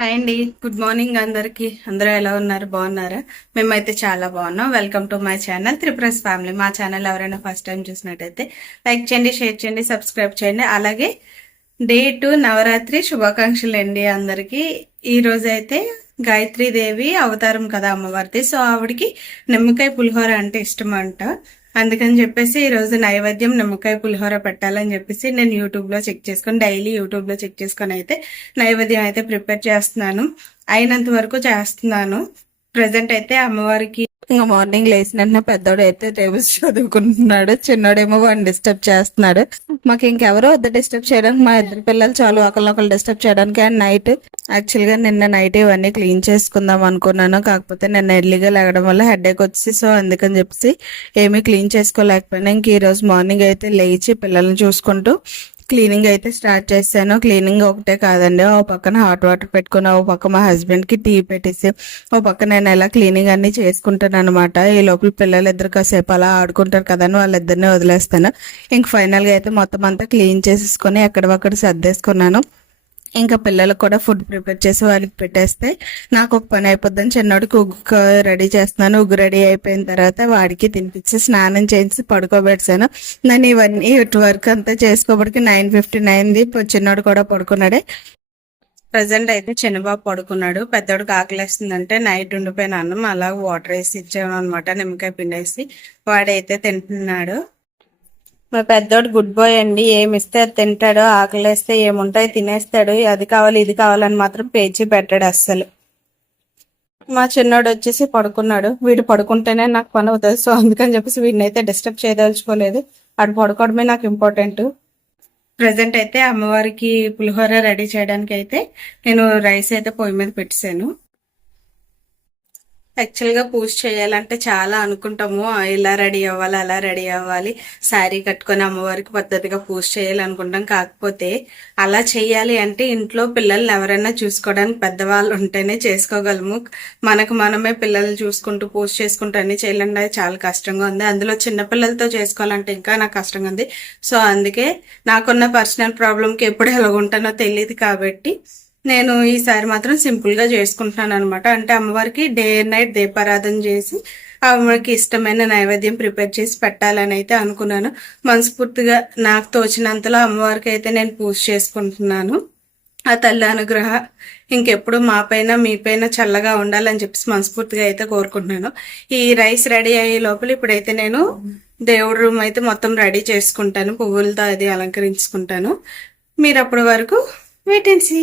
Hi అండి. Good morning అందరికి. అందరూ ఎలా ఉన్నారు? బాగున్నారా? మేమైతే చాలా బాగున్నాం. Welcome to my channel Tripuras family. మా ఛానల్ ఎవరైనా ఫస్ట్ టైం చూసినట్టయితే లైక్ చేయండి షేర్ చేయండి సబ్స్క్రైబ్ చేయండి. అలాగే డే టు నవరాత్రి శుభాకాంక్షలు అండి అందరికీ. ఈ రోజు అయితే దేవి అవతారం కదా అమ్మవారిది. సో ఆవిడకి నిమ్మకాయ పులిహోర అంటే ఇష్టం అంట అందుకని చెప్పేసి ఈ రోజు నైవేద్యం నిమ్మకాయ పులిహోర పెట్టాలని చెప్పేసి నేను యూట్యూబ్లో చెక్ చేసుకొని డైలీ యూట్యూబ్లో చెక్ చేసుకొని అయితే నైవేద్యం అయితే ప్రిపేర్ చేస్తున్నాను. అయినంత వరకు చేస్తున్నాను. ప్రజెంట్ అయితే అమ్మవారికి ఇంకా మార్నింగ్ లేచిన వెంటనే పెద్దోడు అయితే టేబుల్స్ చదువుకుంటున్నాడు చిన్నోడేమో వాడిని డిస్టర్బ్ చేస్తున్నాడు. మాకు ఇంకెవరో వద్ద డిస్టర్బ్ చేయడానికి మా ఇద్దరు పిల్లలు చాలు ఒకరినొకరు డిస్టర్బ్ చేయడానికి అండ్ నైట్ యాక్చువల్గా నిన్న నైట్ ఇవన్నీ క్లీన్ చేసుకుందాం అనుకున్నాను. కాకపోతే నిన్న ఎర్లీగా లేగడం వల్ల హెడేక్ వచ్చి సో అందుకని చెప్పేసి ఏమీ క్లీన్ చేసుకోలేకపోయినా. ఇంక ఈ రోజు మార్నింగ్ అయితే లేచి పిల్లల్ని చూసుకుంటూ క్లీనింగ్ అయితే స్టార్ట్ చేశాను. క్లీనింగ్ ఒకటే కాదండి. ఓ పక్కన హాట్ వాటర్ పెట్టుకుని ఓ పక్క మా హస్బెండ్కి టీ పెట్టేసి ఓ పక్క నేను ఎలా క్లీనింగ్ అన్ని చేసుకుంటాను అనమాట ఈ లోపల పిల్లలు ఇద్దరు కాసేపు అలా ఆడుకుంటారు కదా అని వాళ్ళిద్దరిని వదిలేస్తాను. ఇంక ఫైనల్గా అయితే మొత్తం అంతా క్లీన్ చేసేసుకొని ఎక్కడవక్కడ సర్దేసుకున్నాను. ఇంకా పిల్లలకు కూడా ఫుడ్ ప్రిపేర్ చేసి వాళ్ళకి పెట్టేస్తే నాకు ఒక పని అయిపోద్దని చిన్నోడికి ఉగ్గు రెడీ చేస్తున్నాను. ఉగ్గు రెడీ అయిపోయిన తర్వాత వాడికి తినిపించి స్నానం చేయించి పడుకోబెట్టాను నన్ను ఇవన్నీ ఇటు వర్క్ అంతా చేసుకోబడికి నైన్ ఫిఫ్టీ నైన్ది చిన్నోడు కూడా పడుకున్నాడే. ప్రజెంట్ అయితే చిన్నబాబు పడుకున్నాడు. పెద్దోడికి ఆకలేస్తుందంటే నైట్ ఉండిపోయిన అన్నం అలా వాటర్ వేసి ఇచ్చాను అనమాట నిమ్మకాయ పిండేసి వాడైతే తింటున్నాడు. మా పెద్దోడు గుడ్ బాయ్ అండి. ఏమిస్తే అది తింటాడు ఆకలేస్తే ఏముంటాయి తినేస్తాడు. అది కావాలి ఇది కావాలని మాత్రం పేచి పెట్టాడు అస్సలు. మా చిన్నోడు వచ్చేసి పడుకున్నాడు. వీడు పడుకుంటేనే నాకు పని అవుతుంది. సో అందుకని చెప్పేసి వీడిని అయితే డిస్టర్బ్ చేయదలుచుకోలేదు. అటు పడుకోవడమే నాకు ఇంపార్టెంట్ ప్రజెంట్ అయితే అమ్మవారికి పులిహోర రెడీ చేయడానికి అయితే నేను రైస్ అయితే పొయ్యి మీద పెట్టేశాను. యాక్చువల్గా పూజ చేయాలంటే చాలా అనుకుంటాము. ఇలా రెడీ అవ్వాలి అలా రెడీ అవ్వాలి. శారీ కట్టుకొని అమ్మవారికి పద్ధతిగా పూజ చేయాలనుకుంటాం. కాకపోతే అలా చేయాలి అంటే ఇంట్లో పిల్లల్ని ఎవరైనా చూసుకోవడానికి పెద్దవాళ్ళు ఉంటేనే చేసుకోగలము. మనకు మనమే పిల్లల్ని చూసుకుంటూ పూజ చేసుకుంటూ అన్ని చేయాలంటే చాలా కష్టంగా ఉంది. అందులో చిన్న పిల్లలతో చేసుకోవాలంటే ఇంకా నాకు కష్టంగా ఉంది. సో అందుకే నాకున్న పర్సనల్ ప్రాబ్లంకి ఎప్పుడు ఎలాగుంటానో తెలియదు కాబట్టి నేను ఈసారి మాత్రం సింపుల్గా చేసుకుంటున్నాను అనమాట అంటే అమ్మవారికి డే అండ్ నైట్ దీపారాధన చేసి అమ్మవారికి ఇష్టమైన నైవేద్యం ప్రిపేర్ చేసి పెట్టాలని అయితే అనుకున్నాను. మనస్ఫూర్తిగా నాకు తోచినంతలో అమ్మవారికి అయితే నేను పూజ చేసుకుంటున్నాను. ఆ తల్లి అనుగ్రహ ఇంకెప్పుడు మా పైన మీ పైన చల్లగా ఉండాలని చెప్పేసి మనస్ఫూర్తిగా అయితే కోరుకుంటున్నాను. ఈ రైస్ రెడీ అయ్యే లోపల ఇప్పుడైతే నేను దేవుడి రూమ్ అయితే మొత్తం రెడీ చేసుకుంటాను. పువ్వులతో అది అలంకరించుకుంటాను. మీరు అప్పటి వరకు వెయిట్ అండ్ సీ.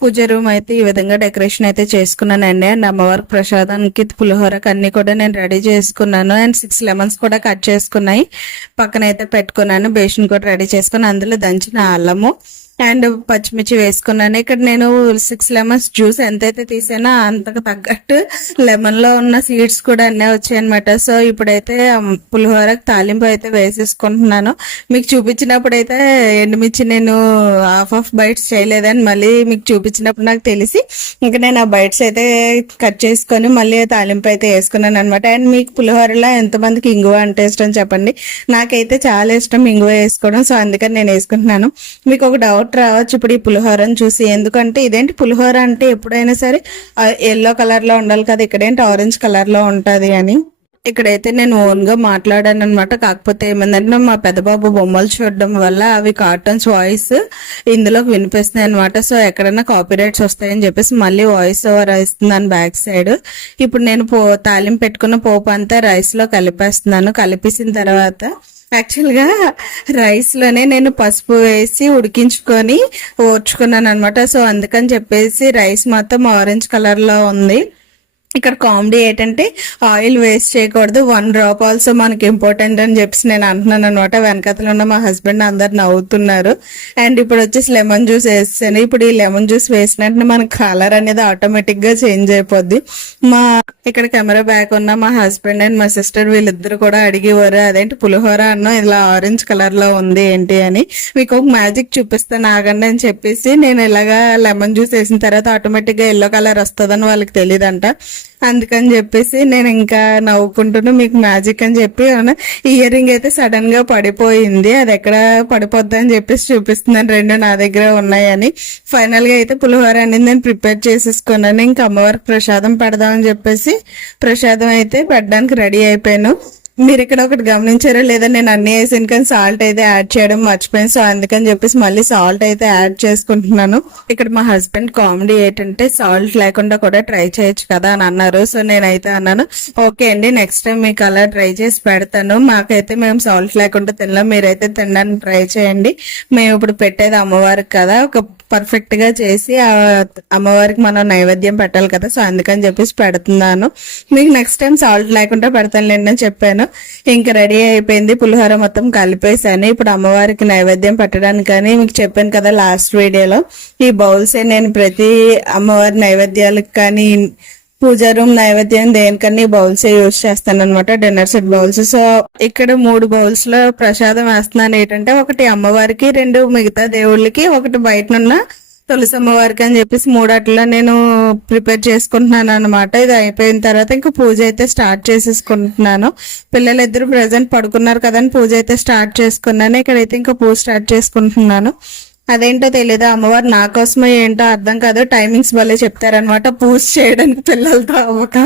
పూజ రూమ్ అయితే ఈ విధంగా డెకరేషన్ అయితే చేసుకున్నానండి. అండ్ అమ్మవారికి ప్రసాదానికి పులిహోరకి అన్ని కూడా నేను రెడీ చేసుకున్నాను. అండ్ సిక్స్ లెమన్స్ కూడా కట్ చేసుకున్నాయి. పక్కన అయితే పెట్టుకున్నాను. బేషన్ కూడా రెడీ చేసుకుని అందులో దంచిన అల్లము అండ్ పచ్చిమిర్చి వేసుకున్నాను. ఇక్కడ నేను సిక్స్ లెమన్స్ జ్యూస్ ఎంతైతే తీసానో అంతకు తగ్గట్టు లెమన్లో ఉన్న సీడ్స్ కూడా అన్నీ వచ్చాయి అనమాట సో ఇప్పుడైతే పులిహోరకు తాలింపు అయితే వేసేసుకుంటున్నాను. మీకు చూపించినప్పుడు అయితే ఎండుమిర్చి నేను హాఫ్ ఆఫ్ బైట్స్ చేయలేదని మళ్ళీ మీకు చూపి చూపించినప్పుడు నాకు తెలిసి ఇంకా నేను ఆ బైట్స్ అయితే కట్ చేసుకొని మళ్ళీ తాలింపు అయితే వేసుకున్నాను అనమాట అండ్ మీకు పులిహోరలో ఎంతమందికి ఇంగువ అంటే ఇష్టం చెప్పండి. నాకైతే చాలా ఇష్టం ఇంగువ వేసుకోవడం. సో అందుకని నేను వేసుకుంటున్నాను. మీకు ఒక డౌట్ రావచ్చు ఇప్పుడు ఈ పులిహోరని చూసి. ఎందుకంటే ఇదేంటి పులిహోర అంటే ఎప్పుడైనా సరే ఎల్లో కలర్లో ఉండాలి కదా ఇక్కడేంటి ఆరెంజ్ కలర్లో ఉంటుంది అని. ఇక్కడైతే నేను ఓన్గా మాట్లాడాను అనమాట కాకపోతే ఏమైందంటే మా పెద్దబాబు బొమ్మలు చూడడం వల్ల అవి కార్టూన్స్ వాయిస్ ఇందులోకి వినిపిస్తున్నాయి అనమాట సో ఎక్కడైనా కాపీ రైట్స్ వస్తాయని చెప్పేసి మళ్ళీ వాయిస్ ఓవర్ ఇస్తున్నాను బ్యాక్ సైడ్ ఇప్పుడు నేను పో తాలింపు పెట్టుకున్న పోపు అంతా రైస్లో కలిపేస్తున్నాను. కలిపేసిన తర్వాత యాక్చువల్గా రైస్లోనే నేను పసుపు వేసి ఉడికించుకొని ఓర్చుకున్నాను అనమాట సో అందుకని చెప్పేసి రైస్ మొత్తం ఆరెంజ్ కలర్లో ఉంది. ఇక్కడ కామెడీ ఏంటంటే ఆయిల్ వేస్ట్ చేయకూడదు వన్ డ్రాప్ ఆల్సో మనకి ఇంపార్టెంట్ అని చెప్పేసి నేను అంటున్నాను అనమాట. వెనకతలో ఉన్న మా హస్బెండ్ అందరు నవ్వుతున్నారు. అండ్ ఇప్పుడు వచ్చేసి లెమన్ జ్యూస్ వేసాను ఇప్పుడు ఈ లెమన్ జ్యూస్ వేసిన వెంటనే మన కలర్ అనేది ఆటోమేటిక్గా చేంజ్ అయిపోద్ది. మా ఇక్కడ కెమెరా బ్యాక్ ఉన్న మా హస్బెండ్ అండ్ మా సిస్టర్ వీళ్ళిద్దరు కూడా అడిగేవారు అదేంటి పులిహోర అన్నం? ఇలా ఆరెంజ్ కలర్లో ఉంది ఏంటి అని మీకు ఒక మ్యాజిక్ చూపిస్తాను ఆగండి అని చెప్పేసి నేను ఇలాగా లెమన్ జ్యూస్ వేసిన తర్వాత ఆటోమేటిక్గా ఎల్లో కలర్ వస్తుందని వాళ్ళకి తెలియదంట అందుకని చెప్పేసి నేను ఇంకా నవ్వుకుంటున్నా మీకు మ్యాజిక్ అని చెప్పి ఇయర్ రింగ్ అయితే సడన్గా పడిపోయింది. అది ఎక్కడ పడిపోద్ది అని చెప్పేసి చూపిస్తున్నాను. రెండు నా దగ్గర ఉన్నాయని. ఫైనల్గా అయితే పులిహోర అనేది నేను ప్రిపేర్ చేసేసుకున్నాను. ఇంకా అమ్మవారికి ప్రసాదం పెడదామని చెప్పేసి ప్రసాదం అయితే పెట్టడానికి రెడీ అయిపోయాను. మీరు ఇక్కడ ఒకటి గమనించారో? లేదా నేను అన్ని వేసాను కానీ సాల్ట్ అయితే యాడ్ చేయడం మర్చిపోయాను. సో అందుకని చెప్పేసి మళ్ళీ సాల్ట్ అయితే యాడ్ చేసుకుంటున్నాను. ఇక్కడ మా హస్బెండ్ కామెడీ ఏంటంటే సాల్ట్ లేకుండా కూడా ట్రై చేయొచ్చు కదా అని అన్నారు. సో నేనైతే అన్నాను ఓకే అండి నెక్స్ట్ టైం మీకు అలా ట్రై చేసి పెడతాను. మాకైతే మేము సాల్ట్ లేకుండా తినలేం. మీరైతే తినడానికి ట్రై చేయండి. మేము ఇప్పుడు పెట్టేది అమ్మవారికి కదా ఒక పర్ఫెక్ట్గా చేసి అమ్మవారికి మనం నైవేద్యం పెట్టాలి కదా సో అందుకని చెప్పేసి పెడుతున్నాను. మీకు నెక్స్ట్ టైం సాల్ట్ లేకుండా పెడతాను నిన్న అని చెప్పాను. ఇంకా రెడీ అయిపోయింది పులిహోర మొత్తం కలిపేసాను ఇప్పుడు అమ్మవారికి నైవేద్యం పెట్టడానికి కానీ మీకు చెప్పాను కదా లాస్ట్ వీడియోలో ఈ బౌల్స్ నేను ప్రతి అమ్మవారి నైవేద్యాలకు కానీ పూజా రూమ్ నైవేద్యం దేనికన్నా ఈ బౌల్స్ యూజ్ చేస్తాను అనమాట డిన్నర్ సెట్ బౌల్స్. సో ఇక్కడ మూడు బౌల్స్లో ప్రసాదం వేస్తున్నాను ఏంటంటే ఒకటి అమ్మవారికి రెండు మిగతా దేవుళ్ళకి ఒకటి బయటనున్న తులసి అమ్మవారికి అని చెప్పేసి మూడట్లో నేను ప్రిపేర్ చేసుకుంటున్నాను అనమాట ఇది అయిపోయిన తర్వాత ఇంకా పూజ అయితే స్టార్ట్ చేసేసుకుంటున్నాను. పిల్లలు ఇద్దరు ప్రజెంట్ పడుకున్నారు కదా అని పూజ అయితే స్టార్ట్ చేసుకున్నాను. ఇక్కడైతే ఇంకా పూజ స్టార్ట్ చేసుకుంటున్నాను. అదేంటో తెలియదు అమ్మవారు నా కోసమే ఏంటో అర్థం కాదు. టైమింగ్స్ భలే చెప్తారనమాట పూజ చేయడానికి పిల్లలతో అవ్వక.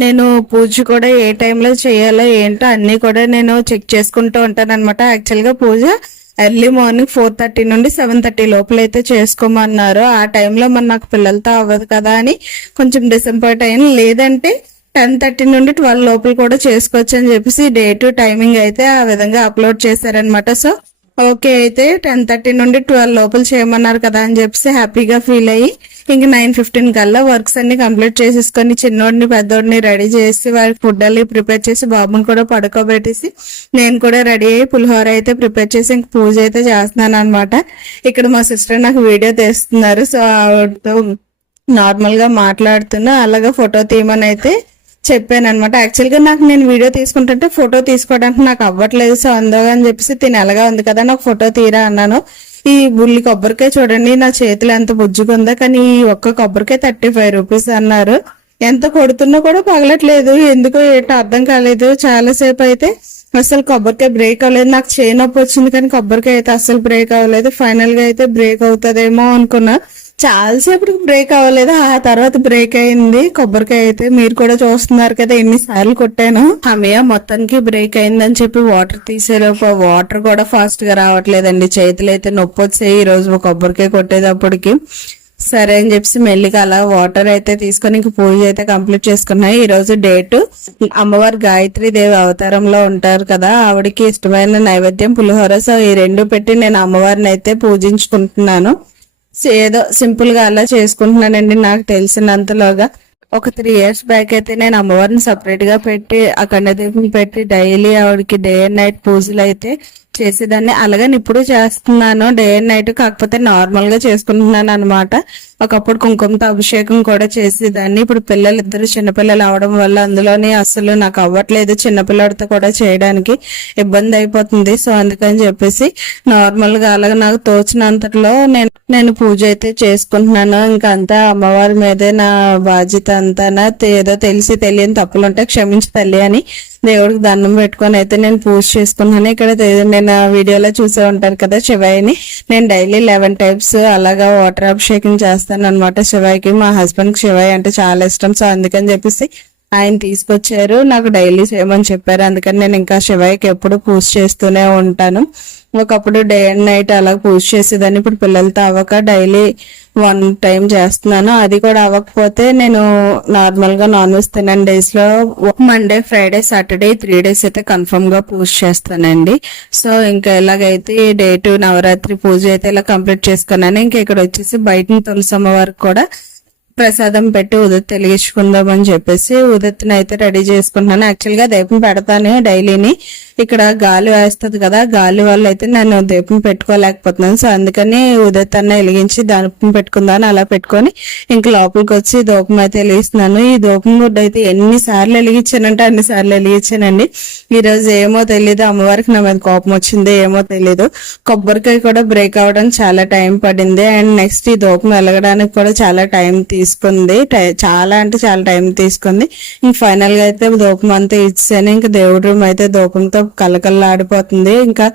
నేను పూజ కూడా ఏ టైంలో చేయాలో ఏంటో అన్ని కూడా నేను చెక్ చేసుకుంటూ ఉంటాను అనమాట యాక్చువల్గా పూజ ఎర్లీ మార్నింగ్ ఫోర్ థర్టీ నుండి సెవెన్ థర్టీ లోపల అయితే చేసుకోమన్నారు. ఆ టైంలో మన నాకు పిల్లలతో అవ్వదు కదా అని కొంచెం డిసప్పాయింట్ అయ్యాను. లేదంటే టెన్ థర్టీ నుండి ట్వెల్వ్ లోపల కూడా చేసుకోవచ్చు అని చెప్పేసి డే టు టైమింగ్ అయితే ఆ విధంగా అప్లోడ్ చేశారనమాట సో ఓకే అయితే టెన్ థర్టీ నుండి ట్వెల్వ్ లోపల చేయమన్నారు కదా అని చెప్పేసి హ్యాపీగా ఫీల్ అయ్యి ఇంక నైన్ ఫిఫ్టీన్ కల్లా వర్క్స్ అన్ని కంప్లీట్ చేసేసుకొని చిన్నోడిని పెద్దోడిని రెడీ చేసి వారికి ఫుడ్ అల్లి ప్రిపేర్ చేసి బాబుని కూడా పడుకోబెట్టేసి నేను కూడా రెడీ అయ్యి పులిహోర అయితే ప్రిపేర్ చేసి ఇంక పూజ అయితే చేస్తున్నాను అనమాట ఇక్కడ మా సిస్టర్ నాకు వీడియో తీస్తున్నారు. సో ఆవిడతో నార్మల్గా మాట్లాడుతున్నా అలాగే ఫోటో తీయమని అయితే చెప్పాను అనమాట యాక్చువల్గా నాకు నేను వీడియో తీసుకుంటుంటే ఫోటో తీసుకోవడానికి నాకు అవ్వట్లేదు సో అందుగా అని చెప్పేసి తిని ఎలాగా ఉంది కదా నాకు ఫోటో తీరా అన్నాను. ఈ బుల్లి కొబ్బరికాయ చూడండి నా చేతిలో ఎంత బుజ్జుకుందా కానీ ఈ ఒక్క కొబ్బరికాయ థర్టీ ఫైవ్ రూపీస్ అన్నారు. ఎంత కొడుతున్నా కూడా పగలట్లేదు ఎందుకో ఏంటో అర్థం కాలేదు. చాలా సేపు అయితే అసలు కొబ్బరికాయ బ్రేక్ అవ్వలేదు. నాకు చేయి నొప్పి వచ్చింది కానీ కొబ్బరికాయ అయితే అసలు బ్రేక్ అవ్వలేదు. ఫైనల్గా అయితే బ్రేక్ అవుతుందేమో అనుకున్నా. చాలాసేపటికి బ్రేక్ అవ్వలేదు? ఆ తర్వాత బ్రేక్ అయింది. కొబ్బరికాయ అయితే మీరు కూడా చూస్తున్నారు కదా ఎన్నిసార్లు కొట్టాను. అమ్మయ్య మొత్తానికి బ్రేక్ అయిందని చెప్పి వాటర్ తీసేలోపు వాటర్ కూడా ఫాస్ట్గా రావట్లేదండి. చేతులు అయితే నొప్పి వచ్చాయి ఈ రోజు కొబ్బరికాయ కొట్టేటప్పటికి. సరే అని చెప్పి మెల్లిగా అలా వాటర్ అయితే తీసుకొని ఇంక పూజ అయితే కంప్లీట్ చేసుకున్నాయి ఈ రోజు డేట్ అమ్మవారు గాయత్రి దేవి అవతారంలో ఉంటారు కదా ఆవిడకి ఇష్టమైన నైవేద్యం పులిహోర. సో ఈ రెండు పెట్టి నేను అమ్మవారిని అయితే పూజించుకుంటున్నాను. ఏదో సింపుల్గా అలా చేసుకుంటున్నానండి నాకు తెలిసినంతలోగా. ఒక త్రీ ఇయర్స్ బ్యాక్ అయితే నేను అమ్మవారిని సపరేట్గా పెట్టి అఖండ దీపం పెట్టి డైలీ ఆవిడకి డే అండ్ నైట్ పూజలు అయితే చేసేదాన్ని. అలాగని ఇప్పుడు చేస్తున్నాను. డే అండ్ నైట్ కాకపోతే నార్మల్గా చేసుకుంటున్నాను అనమాట ఒకప్పుడు కుంకుమతో అభిషేకం కూడా చేసేదాన్ని. ఇప్పుడు పిల్లలు ఇద్దరు చిన్నపిల్లలు అవడం వల్ల అందులోనే అసలు నాకు అవ్వట్లేదు చిన్నపిల్లడితో కూడా చేయడానికి ఇబ్బంది అయిపోతుంది. సో అందుకని చెప్పేసి నార్మల్గా అలాగే నాకు తోచినంతలో నేను నేను పూజ అయితే చేసుకుంటున్నాను. ఇంకా అంతా అమ్మవారి మీదే నా బాధ్యత అంతా. ఏదో తెలిసి తెలియని తప్పులు ఉంటే క్షమించి తల్లి అని దేవుడికి దండం పెట్టుకొని అయితే నేను పూజ చేసుకున్నాను ఇక్కడ నేను వీడియోలో చూసే ఉంటాను కదా శివాయిని నేను డైలీ లెవెన్ టైప్స్ అలాగా వాటర్ అభిషేకం చేస్తాను అనమాట శివాయికి మా హస్బెండ్ శివాయి అంటే చాలా ఇష్టం. సో అందుకని చెప్పేసి ఆయన తీసుకొచ్చారు. నాకు డైలీ చేయమని చెప్పారు. అందుకని నేను ఇంకా శివాయికి ఎప్పుడు పూజ చేస్తూనే ఉంటాను. ఒకప్పుడు డే అండ్ నైట్ అలా పూజ చేసేదాన్ని. ఇప్పుడు పిల్లలతో అవ్వక డైలీ వన్ టైం చేస్తున్నాను. అది కూడా అవ్వకపోతే నేను నార్మల్గా నాన్ వెజ్ తినని డేస్లో Monday Friday Saturday three days అయితే కన్ఫర్మ్గా పూజ చేస్తానండి. సో ఇంకా ఎలాగైతే డే టు నవరాత్రి పూజ అయితే ఇలా కంప్లీట్ చేసుకున్నాను. ఇంకా ఇక్కడ వచ్చేసి బయట తులసమ్మ వరకు కూడా ప్రసాదం పెట్టి ఉదత్ తెలిగించుకుందాం అని చెప్పేసి ఉదత్తుని అయితే రెడీ చేసుకుంటున్నాను. యాక్చువల్గా దీపం పెడతానే డైలీని. ఇక్కడ గాలి వేస్తుంది కదా గాలి వల్ల అయితే నేను దీపం పెట్టుకోలేకపోతున్నాను. సో అందుకని ఉదత్ అన్న వెలిగించి దీపం పెట్టుకుందాను అలా పెట్టుకొని ఇంక లోపలికి వచ్చి దూపం అయితే వెలిగిస్తున్నాను. ఈ దూపం గుడ్డ అయితే ఎన్నిసార్లు వెలిగించానంటే అన్ని సార్లు వెలిగించానండి. ఈ రోజు ఏమో తెలియదు అమ్మవారికి నా మీద కోపం వచ్చింది ఏమో తెలియదు కొబ్బరికాయ కూడా బ్రేక్ అవ్వడానికి చాలా టైం పడింది. అండ్ నెక్స్ట్ ఈ దూపం వెలగడానికి కూడా చాలా టైం తీసుకు తీసుకుంది. టై- చాలా అంటే చాలా టైం తీసుకుంది. ఇంక ఫైనల్గా అయితే దూపం అంతా ఇచ్చాను ఇంకా దేవుడి రూమ్ అయితే దూపంతో కలకల్లాడిపోతుంది ఇంకా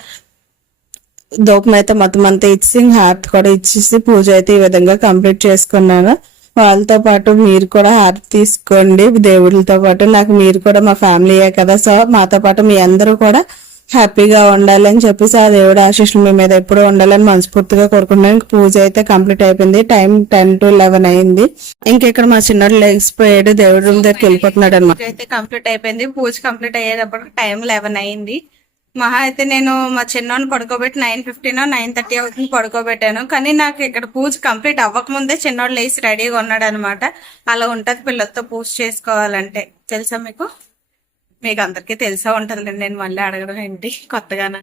దూపం అయితే మొత్తం అంతా ఇచ్చి ఇంకా హారతి కూడా ఇచ్చేసి పూజ అయితే ఈ విధంగా కంప్లీట్ చేసుకున్నాను. వాళ్ళతో పాటు మీరు కూడా హారతి తీసుకోండి. దేవుళ్ళతో పాటు నాకు మీరు కూడా మా ఫ్యామిలీయే కదా. సో మాతో పాటు మీ అందరూ కూడా హ్యాపీగా ఉండాలని చెప్పేసి ఆ దేవుడు ఆశీస్సులు మీ మీద ఎప్పుడూ ఉండాలని మనస్ఫూర్తిగా కోరుకుంటున్నాను. పూజ అయితే కంప్లీట్ అయిపోయింది. టైం టెన్ టు లెవెన్ అయింది. ఇంకెక్కడ మా చిన్నోడు లెగిసిపోయాడు దేవుడి రూమ్ దగ్గరికి వెళ్ళిపోతున్నాడు అనమాట అయితే కంప్లీట్ అయిపోయింది. పూజ కంప్లీట్ అయ్యేటప్పుడు టైం లెవెన్ అయింది. మహా అయితే నేను మా చిన్నోని పడుకోబెట్టి నైన్ ఫిఫ్టీన్ నైన్ థర్టీ అవుతుంది పడుకోబెట్టాను. కానీ నాకు ఇక్కడ పూజ కంప్లీట్ అవ్వకముందే చిన్నోడు లేచి రెడీగా ఉన్నాడు అనమాట అలా ఉంటది పిల్లలతో పూజ చేసుకోవాలంటే. తెలుసా మీకు? మీకు అందరికీ తెలిసే ఉంటుంది నేను మళ్ళీ అడగడం ఏంటి? కొత్తగానే?